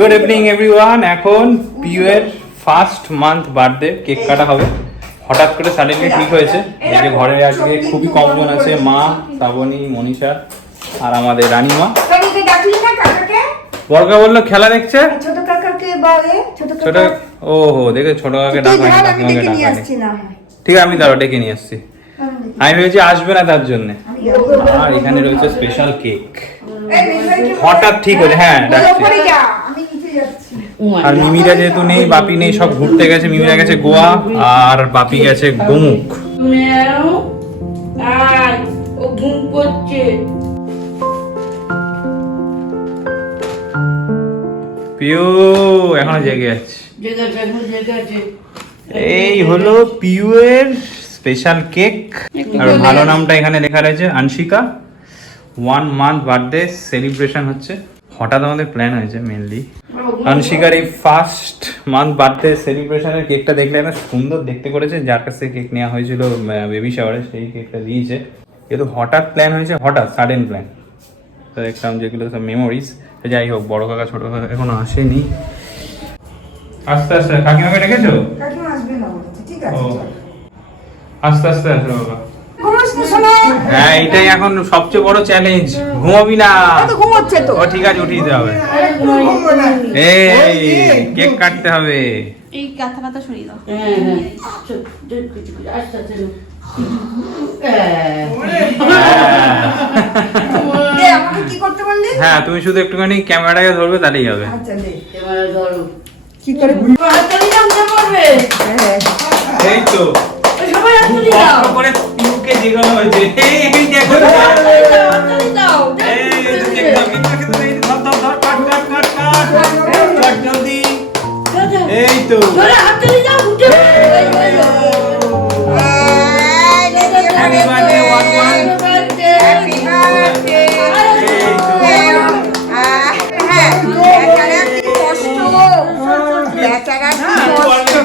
Good evening everyone. এখন পিউ এর first month birthday cake কাটা হবে। হঠাৎ করে সাডেনলি ঠিক হয়েছে। এই যে ঘরে আজকে খুবই কম জন আছে, মা, শ্রাবণী, মনীষা আর আমাদের রানীমা। বর্গা বললো খেলা দেখছে। ছোট কাকাকে বলে ছোট ওহো দেখে ছোট কাকাকে ডাকা ঠিক আছে, আমি দাঁড়া ডেকে নিয়ে আসছি। আমি ভেবেছি আসবে না তার জন্য। আর এখানে রয়েছে স্পেশাল কেক। হঠাৎ ঠিক হয়েছে, হ্যাঁ ডাকছি। আর মিমিরা যেহেতু নেই, বাপি নেই, সব ঘুরতে গেছে। মিমিরা গেছে গোয়া আর বাপি গেছে গোমুখ। পিউ এখনো জেগে আছে। এই হলো পিউ এর স্পেশাল কেক। আর ভালো নামটা এখানে লেখা রয়েছে আনশিকা। 1 মান্থ বার্থডে সেলিব্রেশন হচ্ছে। হঠাৎ আমাদের প্ল্যান হয়েছে মেনলি আনশিকার এই ফার্স্ট মান্থ বার্থডে সেলিব্রেশনের কেকটা দেখলে একটা সুন্দর দেখতে করেছে। যার কাছ থেকে কেক নেওয়া হয়েছিল বেবি শাওয়ারে, সেই কেকটা দিয়েছে। কিন্তু হঠাৎ প্ল্যান হয়েছে, হঠাৎ সাডেন প্ল্যান। তো দেখলাম যেগুলো সব মেমোরিজ। যাই হোক, বড় কাকা ছোট কাকা এখনো আসেনি। আস্তে আস্তে কাকিমাকে ডেকেছো? কাকিমা আসবে না বলেছে, ঠিক আছে চল। আস্তে আস্তে আসো বাবা। ঘুমাস না সোনা? হ্যাঁ, এটাই এখন সবচেয়ে বড় চ্যালেঞ্জ। ঘুমাবি না? তো ঘুমোচ্ছে তো। ও ঠিক আছে, উঠিয়ে দিতে হবে। এই কেক কাটতে হবে। এই কাঁথা পাতা সরিয়ে দাও। আমাকে কি করতে বললি? হ্যাঁ, তুমি শুধু একটুখানি ক্যামেরাটাকে ধরবে, তাহলেই হবে। আচ্ছা দে ক্যামেরা ধরো। কি করে হাততালি জানতে পারবে? এই তো সবাই হাততালি দাও। কষ্ট করে পিউকে জেগানো হয়েছে। এই দেখো, হাততালি দাও। এই কেক দাও, কেক দাও, এই ধর ধর ধর, কাট কাট কাট কাট কাট জলদি। এই তো ধরে হাততালি দাও, উঠে happy birthday one one. Happy birthday. হ্যাঁ, বেচারা কি কষ্ট, বেচারা কি কষ্ট।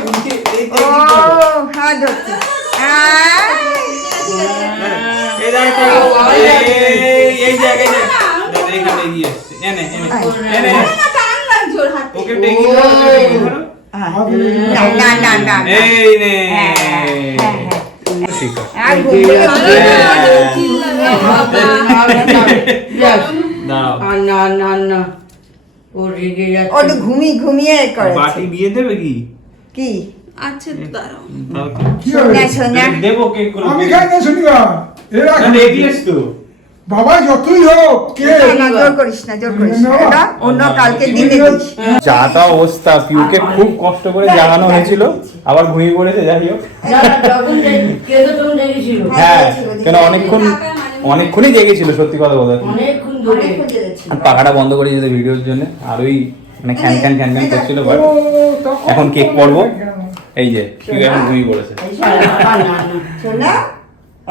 ও হ্যাঁ ধরছি। এই দেখো, এই জায়গায় এখানে এগিয়ে এসছে। এনে এনে এনে ওকে টেকি ধরো, টেকি ধরো। না না না না এই নে। ঠিক আছে, ও তো ঘুমিয়ে করেছে। বাটি বিয়ে দেবে কি? কি আচ্ছা দাঁড়াও। সোনা সোনা দেবো কেক গুলো। আমি খাই না শুনিবা এরা দেখিস তো বাবা যতই হোক কে না, জোর করিস না, জোর করিস না। এটা অন্য কালকে দিনে দিস। যা তা অবস্থা। পিউকে খুব কষ্ট করে জাগানো হয়েছিল, আবার ঘুমিয়ে পড়েছে। যাই হোক, হ্যাঁ কেন অনেকক্ষণই জেগেছিল, সত্যি কথা বলতে। পাখাটা বন্ধ করে যেত ভিডিওর জন্য, আর ওই মানে খ্যান খ্যান খ্যান খ্যান করছিল। বাট এখন কেক পড়বো। এই যে পিউ এখন ঘুমিয়ে পড়েছে। সোনা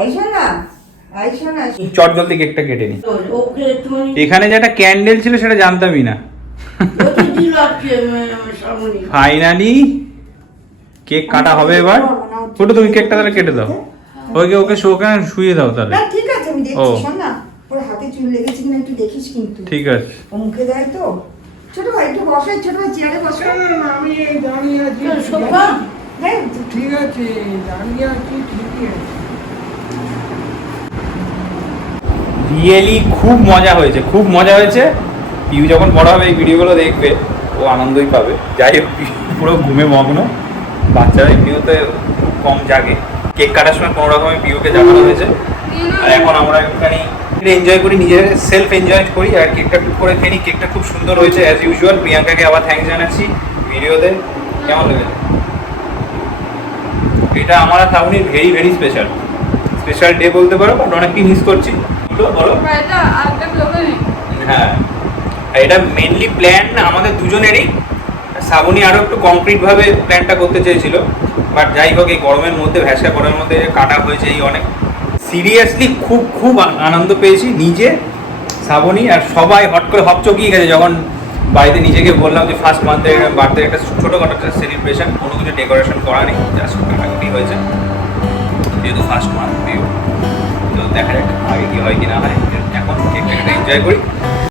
এই সোনা এই সোনা চট জলদি কেকটা কেটে নি। এখানে যে একটা ক্যান্ডেল ছিল সেটা জানতামই না। ফাইনালি কেক কাটা হবে এবার। ওটা তুমি কেকটা তাহলে কেটে দাও। ওকে ওকে ওখানে শুয়ে দাও তাহলে। না ঠিক আছে, আমি দেখছি। সোনা ওর হাতে চুল লেগেছে কিনা একটু দেখিস কিন্তু। ঠিক আছে। ও মুখে দেয় তো। ছোট ভাই একটু বসাই, ছোট ভাই চেয়ারে বসো। আমি দাঁড়িয়ে আছি হ্যাঁ ঠিক আছে, দাঁড়িয়ে আছি ঠিকই আছে। রিয়েলি খুব মজা হয়েছে, খুব মজা হয়েছে। পিউ যখন বড় হবে এই ভিডিওগুলো দেখবে, ও আনন্দই পাবে। যাই হোক, পুরো ঘুমে মগ্ন। বাচ্চারা পিউতে কম জাগে। কেক কাটার সময় কোনো রকমের পিউকে জাগানো হয়েছে। আর এখন আমরা একটুখানি এনজয় করি, নিজের সেলফ এনজয় করি। আর কেকটা টুক করে খেয়ে নিই। কেকটা খুব সুন্দর হয়েছে অ্যাজ ইউজুয়াল। প্রিয়াঙ্কাকে আবার থ্যাঙ্কস জানাচ্ছি ভিডিওতে। কেমন লেগেছে? এটা আমার আর শ্রাবণীর ভেরি ভেরি স্পেশাল ডে বলতে পারো। বাট অনেককে মিস করছি। বলো। হ্যাঁ, এটা মেনলি প্ল্যান আমাদের দুজনেরই। শ্রাবণী আরো একটু কমপ্লিট ভাবে প্ল্যানটা করতে চেয়েছিল। বাট যাই হোক, এই গরমের মধ্যে, ভ্যাসকা গরমের মধ্যে কাটা হয়েছে। এই অনেক সিরিয়াসলি খুব খুব আনন্দ পেয়েছি নিজে, শ্রাবণী আর সবাই। হট করে হকচকিয়ে গেছে যখন বাড়িতে নিজেকে বললাম যে ফার্স্ট মান্থে বার্থডে একটা ছোটোখাটো একটা সেলিব্রেশন, কোনো কিছু ডেকোরেশন করা নেই, জাস্ট কাটাকুটি হয়েছে যেহেতু ফার্স্ট মান্থ। তো দেখা যাক আগে কি হয় কি না হয়। এখন কেকটা এনজয় করি।